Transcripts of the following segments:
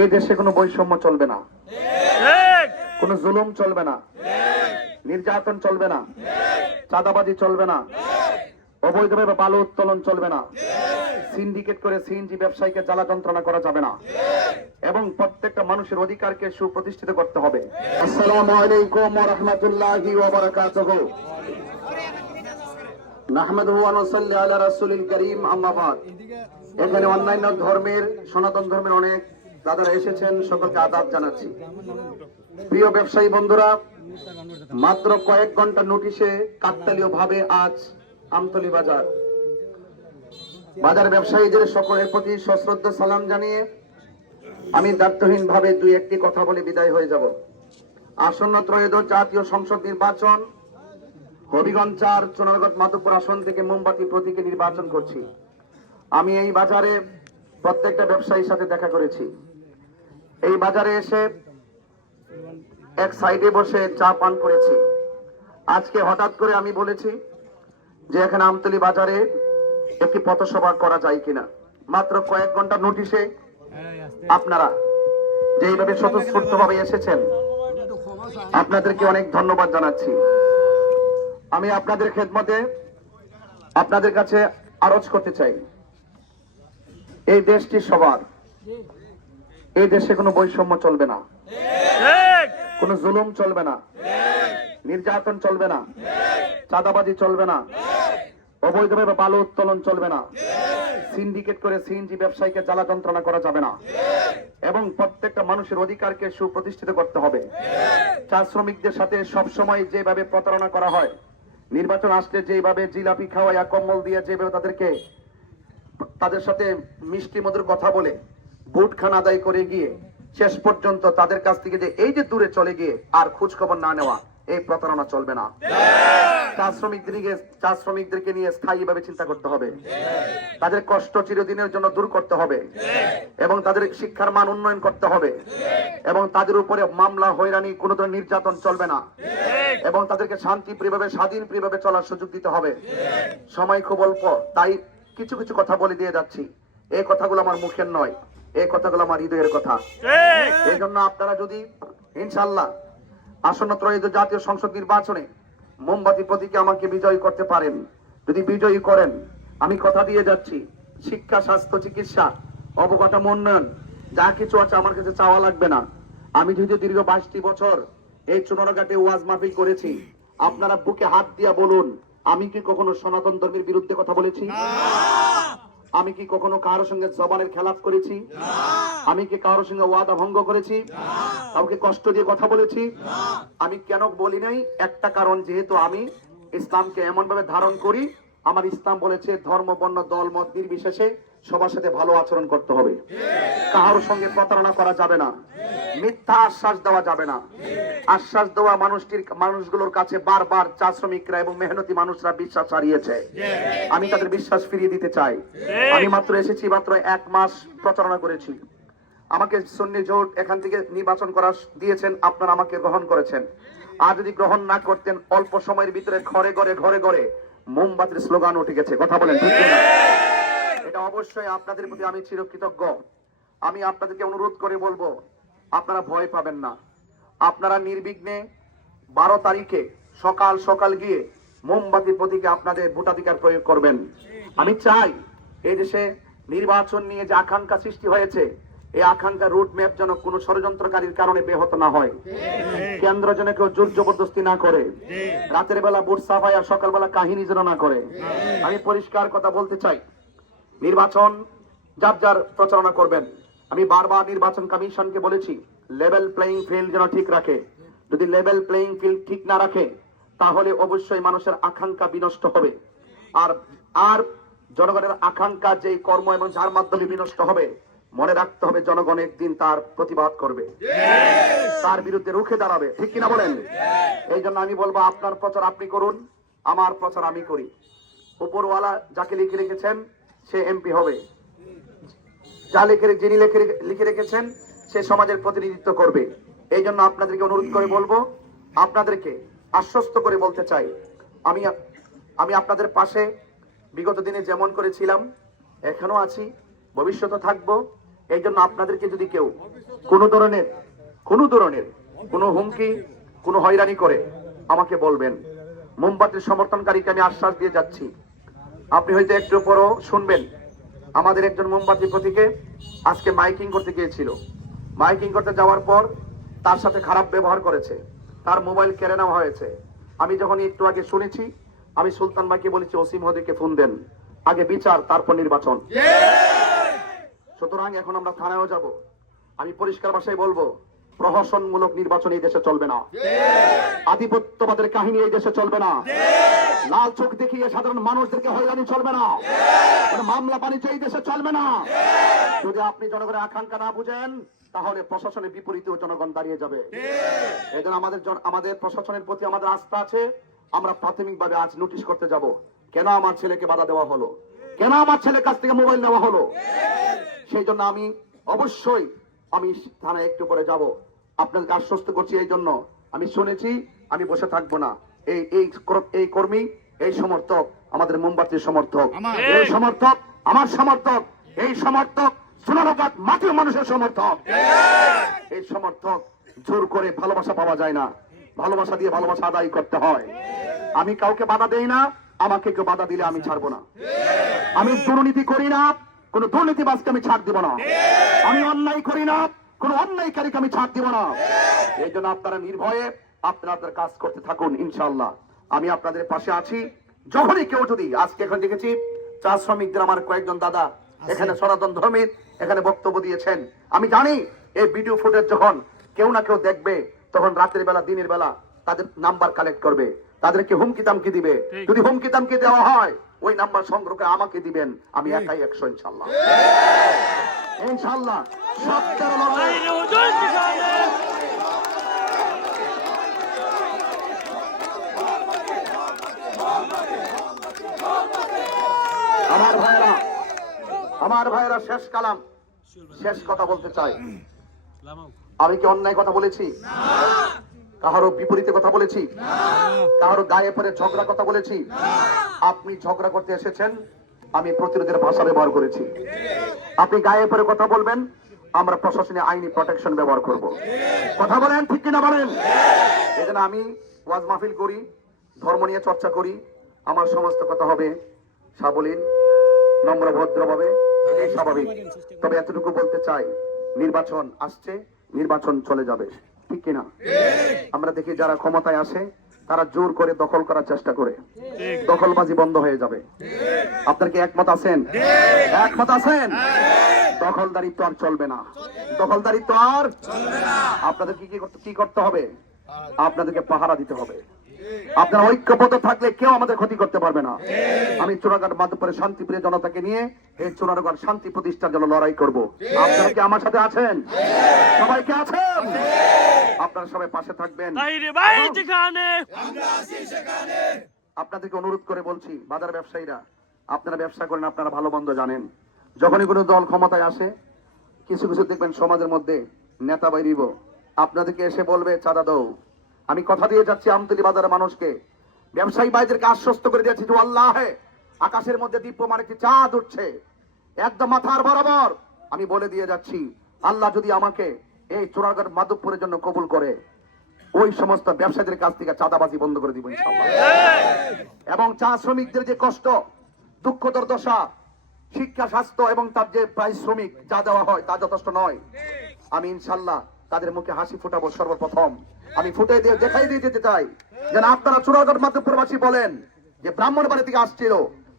এই দেশে কোনো বৈষম্য চলবে না। ঠিক। কোনো জুলুম চলবে না। নির্যাতন চলবে না। চাঁদাবাজি চলবে না। অবৈধভাবে বালু উত্তোলন চলবে না। সিন্ডিকেট করে সিএনজি ব্যবসায়ীকে জ্বালা যন্ত্রণা করা যাবে না। এবং প্রত্যেকটা মানুষের অধিকারকে সুপ্রতিষ্ঠিত করতে হবে। আসসালামু আলাইকুম ওয়া রাহমাতুল্লাহি ওয়া বারাকাতুহু। নাহমাদুহু ওয়া নুসাল্লি আলা রাসূলিল কারীম আম্মা বাদ। এখানে অন্যান্য ধর্মের সনাতন ধর্মের অনেক দাদারা এসেছেন, সকলকে আদাব জানাচ্ছি। প্রিয় ব্যবসায়ী বন্ধুরা, মাত্র কয়েক ঘণ্টা নোটিশে কাকতালীয় ভাবে আজ আমতলি বাজার। বাজার ব্যবসায়ীদের সকলের প্রতি সশ্রদ্ধ সালাম জানিয়ে আমি দায়িত্বহীন ভাবে দুই একটি কথা বলে বিদায় হয়ে যাব। আসন্ন ত্রয়োদশ জাতীয় সংসদ নির্বাচন, হবিগঞ্জ চার চুনারগঞ্জ মাধবপুর আসন থেকে মোমবাতি প্রতীকে নির্বাচন করছি। আমি এই বাজারে প্রত্যেকটা ব্যবসায়ীর সাথে দেখা করেছি। এই বাজারে এসে এক সাইডে বসে চা পান করেছি। আজকে হঠাৎ করে আমি বলেছি যে এখানে আমতলি বাজারে একটি পথসভা করা যায় কিনা। মাত্র কয়েক ঘণ্টা নোটিশে আপনারা যে এইভাবে স্বতঃস্ফূর্ত ভাবে এসেছেন, আপনাদেরকে অনেক ধন্যবাদ জানাচ্ছি। আমি আপনাদের খেদমতে আপনাদের কাছে আরজ করতে চাই। এই দেশটি সবার এই দেশে কোনো বৈষম্য চলবে না। কোনো জুলুম চলবে না। নির্যাতন চলবে না। চাঁদাবাজি চলবে না। অবৈধভাবে বালু উত্তোলন চলবে না। সিন্ডিকেট করে সিএনজি ব্যবসায়ীকে জ্বালা যন্ত্রণা করা যাবে না। এবং প্রত্যেকটা মানুষের অধিকারকে সুপ্রতিষ্ঠিত করতে হবে। চা শ্রমিকদের সাথে সবসময় যেভাবে প্রতারণা করা হয় নির্বাচন আসলে যেভাবে জিলাপি খাওয়াইয়া কম্বল দিয়ে যেভাবে তাদেরকে তাদের সাথে মিষ্টি মধুর কথা বলে বুট খান আদায় করে গিয়ে শেষ পর্যন্ত তাদের কাছ থেকে যে এই যে দূরে চলে গিয়ে আর খোঁজ খবর না নেওয়া, এই প্রতারণা চলবে না। চা শ্রমিকদেরকে চা শ্রমিকদেরকে নিয়ে স্থায়ীভাবে চিন্তা করতে হবে। তাদের কষ্ট চিরদিনের জন্য দূর করতে হবে। এবং তাদের শিক্ষার মান উন্নয়ন করতে হবে। এবং তাদের উপরে মামলা, হয়রানি, কোনো ধরনের নির্যাতন চলবে না। এবং তাদেরকে শান্তি প্রিয়ভাবে স্বাধীন প্রিয়ভাবে চলার সুযোগ দিতে হবে। সময় খুব অল্প, তাই কিছু কিছু কথা বলে দিয়ে যাচ্ছি। এই কথাগুলো আমার মুখের নয়। এই কথাগুলো আমার হৃদয়ের কথা। এই জন্য আপনারা যদি ইনশাল্লাহ আসন্ন ত্রয়োদশ জাতীয় সংসদ নির্বাচনে মোমবাতি প্রতীকে আমাকে বিজয়ী করতে পারেন যদি বিজয়ী করেন আমি কথা দিয়ে যাচ্ছি শিক্ষা স্বাস্থ্য চিকিৎসা অবকাঠামো উন্নয়ন যা কিছু আছে আমার কাছে চাওয়া লাগবে না। আমি যেহেতু দীর্ঘ বাইশটি বছর এই চুনারঘাটে ওয়াজ মাহফিল করেছি আপনারা বুকে হাত দিয়া বলুন আমি কি কখনো সনাতন ধর্মের বিরুদ্ধে কথা বলেছি? আমি কি কখনো কারোর সঙ্গে জবানের খেলাপ করেছি? আমি কি কারোর সঙ্গে ওয়াদা ভঙ্গ করেছি? কাউকে কষ্ট দিয়ে কথা বলেছি? আমি কেন বলি নাই? একটা কারণ যেহেতু আমি ইসলামকে এমন ভাবে ধারণ করি আমার ইসলাম বলেছে ধর্ম বর্ণ দল মত নির্বিশেষে সবার সাথে ভালো আচরণ করতে হবে। কারোর সঙ্গে প্রতারণা করা যাবে না। মিথ্যা আশ্বাস দেওয়া যাবে না। আশ্বাস দেওয়া মানুষটির মানুষগুলোর কাছে বারবার চা শ্রমিকরা এবং মেহনতি মানুষরা বিশ্বাস হারিয়েছে। আমি তাদের বিশ্বাস ফিরিয়ে দিতে চাই। আমি মাত্র এসেছি মাত্র এক মাস প্রচারণা করেছি। আমাকে সন্নি জোট এখান থেকে নির্বাচন করা দিয়েছেন আপনারা আমাকে গ্রহণ করেছেন। আর যদি গ্রহণ না করতেন অল্প সময়ের ভিতরে ঘরে ঘরে ঘরে ঘরে মোমবাতির স্লোগান উঠে গেছে। কথা বলেন ঠিক? এটা অবশ্যই আপনাদের প্রতি আমি চিরকৃতজ্ঞ। আমি আপনাদেরকে অনুরোধ করে বলব আপনারা ভয় পাবেন না। আপনারা নির্বিঘ্নে বারো তারিখে সকাল সকাল গিয়ে মোমবাতি প্রতীকে আপনাদের ভোটাধিকার প্রয়োগ করবেন। আমি চাই এই দেশে নির্বাচন নিয়ে যে আকাঙ্ক্ষা সৃষ্টি হয়েছে, এই আকাঙ্ক্ষা রুট ম্যাপ যেন কোনো ষড়যন্ত্রকারীর কারণে বেহত না হয়। কেন্দ্র যেন কেউ জোর জবরদস্তি না করে। রাতের বেলা বুট সাফাই আর সকালবেলা কাহিনী যেন না করে। আমি পরিষ্কার কথা বলতে চাই, নির্বাচন যার যার প্রচারণা করবেন। আমি বারবার নির্বাচন কমিশনকে বলেছি লেভেল প্লেইং ফিল্ড যেন ঠিক রাখে। যদি লেভেল প্লেইং ফিল্ড ঠিক না রাখে, তাহলে অবশ্যই মানুষের আকাঙ্ক্ষা বিনষ্ট হবে। আর আর জনগণের আকাঙ্ক্ষা যে কর্ম এবং যার মাধ্যমে বিনষ্ট হবে, মনে রাখতে হবে জনগণ একদিন তার প্রতিবাদ করবে। তার বিরুদ্ধে রুখে দাঁড়াবে। ঠিক কিনা বলেন? এই জন্য আমি বলব, আপনার প্রচার আপনি করুন, আমার প্রচার আমি করি। উপরওয়ালা যাকে লিখে রেখেছেন, সে এমপি হবে। যা লিখে, যিনি লিখে লিখে রেখেছেন সে সমাজের প্রতিনিধিত্ব করবে। এই জন্য আপনাদেরকে অনুরোধ করে বলব, আপনাদেরকে আশ্বস্ত করে বলতে চাই, আমি আমি আপনাদের পাশে বিগত দিনে যেমন করেছিলাম, এখনও আছি, ভবিষ্যতে থাকব। এই জন্য আপনাদেরকে যদি কেউ কোনো ধরনের কোনো ধরনের কোনো হুমকি, কোনো হয়রানি করে, আমাকে বলবেন। মোমবাতির সমর্থনকারীকে আমি আশ্বাস দিয়ে যাচ্ছি। আপনি হয়তো একটু পরও শুনবেন, আমাদের একজন মোমবাতি প্রতীকে আজকে মাইকিং করতে গিয়েছিল। মাইকিং করতে যাওয়ার পর তার সাথে খারাপ ব্যবহার করেছে। তার মোবাইল কেড়ে নেওয়া হয়েছে। আমি যখন একটু আগে শুনেছি, আমি সুলতান ভাইকে বলেছি ওসিম মহোদয়কে ফোন দেন। আগে বিচার, তারপর নির্বাচন। সুতরাং এখন আমরা থানায়ও যাব। আমি পরিষ্কার ভাষায় বলব, প্রহসনমূলক নির্বাচন এই দেশে চলবে না। আধিপত্যবাদের কাহিনী এই দেশে চলবে না। লাল চোখ দেখিয়ে সাধারণ মানুষদেরকে হয়রানি চলবে না। মামলা বাণিজ্য এই দেশে চলবে না। যদি আপনি জনগণের আকাঙ্ক্ষা না বুঝেন তাহলে প্রশাসনের বিপরীতেও জনগণ দাঁড়িয়ে যাবে। এই জন্য আমাদের আমাদের প্রশাসনের প্রতি আমাদের আস্থা আছে আমরা প্রাথমিকভাবে আজ নোটিশ করতে যাব। কেন আমার ছেলেকে বাধা দেওয়া হলো? কেন আমার ছেলের কাছ থেকে মোবাইল নেওয়া হলো? সেই জন্য আমি অবশ্যই আমি থানায় একটু পরে যাব। আপনাদেরকে আশ্বস্ত করছি এই জন্য। আমি শুনেছি আমি বসে থাকব না। এই এই কর- এই কর্মী এই সমর্থক আমাদের মোমবাতির সমর্থক। এই সমর্থক আমার সমর্থক এই সমর্থক। মানুষের সমর্থক। এই সমর্থক জোর করে ভালোবাসা পাওয়া যায় না। ভালোবাসা দিয়ে ভালোবাসা আদায় করতে হয়। আমি কাউকে বাধা দেই না, আমাকে কেউ বাধা দিলে আমি ছাড়বো না। আমি দুর্নীতি করি না, কোন দুর্নীতিবাজকে আমি ছাড় দিব না। আমি অন্যায় করি না, কোন অন্যায়কারীকে আমি ছাড় দিব না। এই জন্য আপনারা নির্ভয়ে আপনার কাজ করতে থাকুন ইনশাল্লাহ আমি আপনাদের পাশে আছি। যখনই কেউ যদি, আজকে এখন দেখেছি, চা শ্রমিকদের আমার কয়েকজন দাদা এখানে সনাতন ধর্মের এখানে বক্তব্য দিয়েছেন। আমি জানি এই ভিডিও ফুটেজ যখন কেউ না কেউ দেখবে তখন রাতের বেলা দিনের বেলা তাদের নাম্বার কালেক্ট করবে। তাদেরকে হুমকি তামকি দিবে যদি হুমকি তামকি দেওয়া হয় ওই নাম্বার সংগ্রহ করে আমাকে দিবেন। আমি একাই একশো ইনশাল্লাহ। ইনশাল্লাহ। আমার ভাইরা আমার ভাইরা শেষ কালাম। শেষ কথা বলতে চাই। আমি কি অন্যায় কথা বলেছি? কাহারও বিপরীতে কথা বলেছি? কাহারও গায়ে পরে ঝগড়া কথা বলেছি? আপনি ঝগড়া করতে এসেছেন, আমি প্রতিরোধের ভাষা ব্যবহার করেছি। আপনি গায়ে পরে কথা বলবেন, আমরা প্রশাসনে আইনি প্রোটেকশন ব্যবহার করব। কথা বলেন, ঠিক কিনা বলেন? জন্য আমি ওয়াজ মাহফিল করি, ধর্ম নিয়ে চর্চা করি। আমার সমস্ত কথা হবে সাবলীন নম্র ভদ্রভাবে এটাই স্বাভাবিক। তবে এতটুকু বলতে চাই নির্বাচন আসছে নির্বাচন চলে যাবে। ঠিক কিনা? আমরা দেখি যারা ক্ষমতায় আসে তারা জোর করে দখল করার চেষ্টা করে। দখলবাজি বন্ধ হয়ে যাবে। আপনার কি একমত আছেন? একমত আছেন? দখলদারিত্ব আর চলবে না। দখলদারিত্ব আর আপনাদের কি কি করতে- কি করতে হবে? আপনাদেরকে পাহারা দিতে হবে। আপনারা ঐক্যবদ্ধ থাকলে কেউ আমাদের ক্ষতি করতে পারবে না। আমি চোরাঘাট মাধবপুরের শান্তিপ্রিয় জনতাকে নিয়ে এই চোরাঘাট শান্তি প্রতিষ্ঠার জন্য লড়াই করব। আপনারা কি আমার সাথে আছেন? সবাই কি আছেন? আপনারা সবাই পাশে থাকবেন। তাহির ভাই যেখানে। আপনাদেরকে অনুরোধ করে বলছি বাজার ব্যবসায়ীরা আপনারা ব্যবসা করেন আপনারা ভালো মন্দ জানেন। যখনই কোনো দল ক্ষমতায় আসে কিছু কিছু দেখবেন সমাজের মধ্যে নেতা বাইরিব আপনাদেরকে এসে বলবে চাঁদা দাও। আমি কথা দিয়ে যাচ্ছি আমতলি বাজারের মানুষকে। ব্যবসায়ী ভাইদেরকে আশ্বস্ত করে দিয়েছি যে আল্লাহ, আকাশের মধ্যে দীপ্যমান একটি চাঁদ উঠছে। একদম মাথার বরাবর। আমি বলে দিয়ে যাচ্ছি, আল্লাহ যদি আমাকে এই চোরাগড় মাধবপুরের জন্য কবুল করে, ওই সমস্ত ব্যবসায়ীদের কাছ থেকে চাঁদাবাজি বন্ধ করে দিব এবং চা শ্রমিকদের যে কষ্ট, দুঃখ, দুর্দশা, শিক্ষা, স্বাস্থ্য এবং তার যে প্রায় শ্রমিক যা দেওয়া হয় তা যথেষ্ট নয়। আমি ইনশাল্লাহ তাদের মুখে হাসি ফুটাবো সর্বপ্রথম। আমি ফুটে দিয়ে দেখাই দিয়ে যেতে চাই। যেন আপনারা চূড়াগড় মাধ্যমপুরবাসী বলেন যে ব্রাহ্মণ বাড়ি থেকে আসছিল।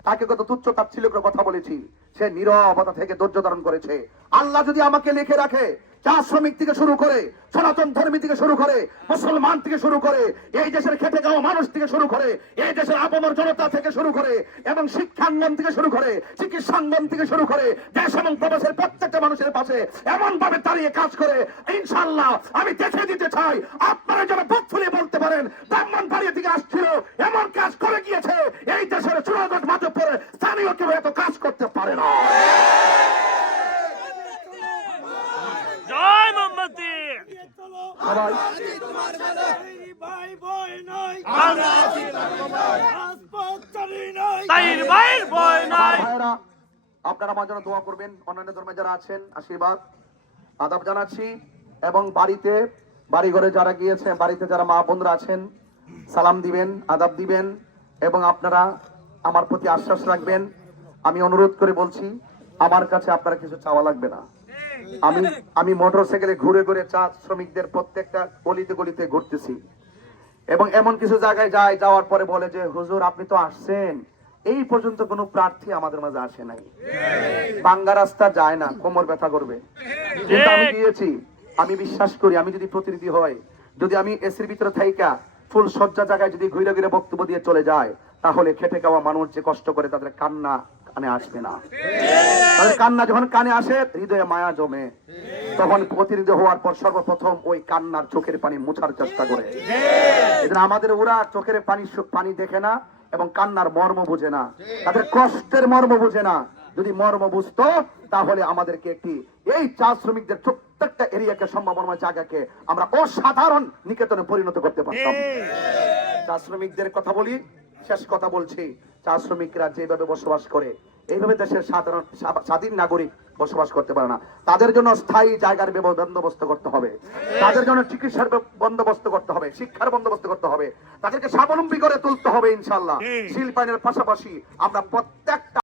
তাকে কত তুচ্ছ তাচ্ছিল্য কথা বলেছি। সে নিরবতা থেকে ধৈর্য ধারণ করেছে। আল্লাহ যদি আমাকে লিখে রাখে চা শ্রমিক থেকে শুরু করে, সনাতন ধর্মী থেকে শুরু করে, মুসলমান থেকে শুরু করে, এই দেশের খেটে যাওয়া মানুষ থেকে শুরু করে, এই দেশের আপমর জনতা থেকে শুরু করে এবং শিক্ষাঙ্গন থেকে শুরু করে, চিকিৎসাঙ্গন থেকে শুরু করে, দেশ এবং প্রবাসের প্রত্যেকটা মানুষের পাশে এমন ভাবে দাঁড়িয়ে কাজ করে ইনশাল্লাহ আমি দেখে দিতে চাই। আপনারা যেন বুক ফুলিয়ে বলতে পারেন, ব্রাহ্মণ বাড়ি থেকে আসছিল, এমন কাজ করে গিয়েছে, এই দেশের চূড়াগত মাধবপুরে স্থানীয় কেউ এত কাজ করতে পারে না জয় মোমবাতি সবাই ভাই ভয় নাই আমরা রাজপথ চালি নাই তাহির ভাইয়ের ভয় নাই আপনারা আমার জন্য দোয়া করবেন অন্যান্য ধর্মে যারা আছেন আশীর্বাদ আদাব জানাচ্ছি। এবং বাড়িতে বাড়ি ঘরে যারা গিয়েছে বাড়িতে যারা মা বোনরা আছেন সালাম দিবেন আদাব দিবেন এবং আপনারা আমার প্রতি আশ্বাস রাখবেন। আমি অনুরোধ করে বলছি আমার কাছে আপনারা কিছু চাওয়া লাগবে না। আমি আমি মোটর সাইকেলে ঘুরে ঘুরে চা শ্রমিকদের প্রত্যেকটা গলিতে গলিতে ঘুরতেছি। এবং এমন কিছু জায়গায় যায়, যাওয়ার পরে বলে যে, হুজুর, আপনি তো আসছেন। এই পর্যন্ত কোনো প্রার্থী আমাদের মাঝে আসে নাই। বাঙ্গা রাস্তা যায় না, কোমর ব্যথা করবে। কিন্তু আমি দিয়েছি। আমি বিশ্বাস করি, আমি যদি প্রতিনিধি হয় যদি আমি এসির ভিতরে থাইকা, ফুল সজ্জা জায়গায় যদি ঘুরে ঘুরে বক্তব্য দিয়ে চলে যায়, তাহলে খেটে খাওয়া মানুষ যে কষ্ট করে তাদের কান্না কানে আসবে না। তাদের কান্না যখন কানে আসে হৃদয়ে মায়া জমে। তখন প্রতিনিধি হওয়ার পর সর্বপ্রথম ওই কান্নার চোখের পানি মুছার চেষ্টা করে। এজন্য আমাদের ওরা চোখের পানি পানি দেখে না এবং কান্নার মর্ম বুঝে না। তাদের কষ্টের মর্ম বুঝে না। যদি মর্ম বুঝতো তাহলে আমাদেরকে একটি এই চা শ্রমিকদের প্রত্যেকটা এরিয়াকে সম্ভাবনা জায়গাকে আমরা অসাধারণ নিকেতনে পরিণত করতে পারতাম। চা শ্রমিকদের কথা বলি শেষ কথা বলছি। চা শ্রমিকরা যেভাবে বসবাস করে এইভাবে দেশের সাধারণ স্বাধীন নাগরিক বসবাস করতে পারে না। তাদের জন্য স্থায়ী জায়গার বন্দোবস্ত করতে হবে। তাদের জন্য চিকিৎসার বন্দোবস্ত করতে হবে শিক্ষার বন্দোবস্ত করতে হবে। তাদেরকে স্বাবলম্বী করে তুলতে হবে ইনশাল্লাহ শিল্পায়নের পাশাপাশি আমরা প্রত্যেকটা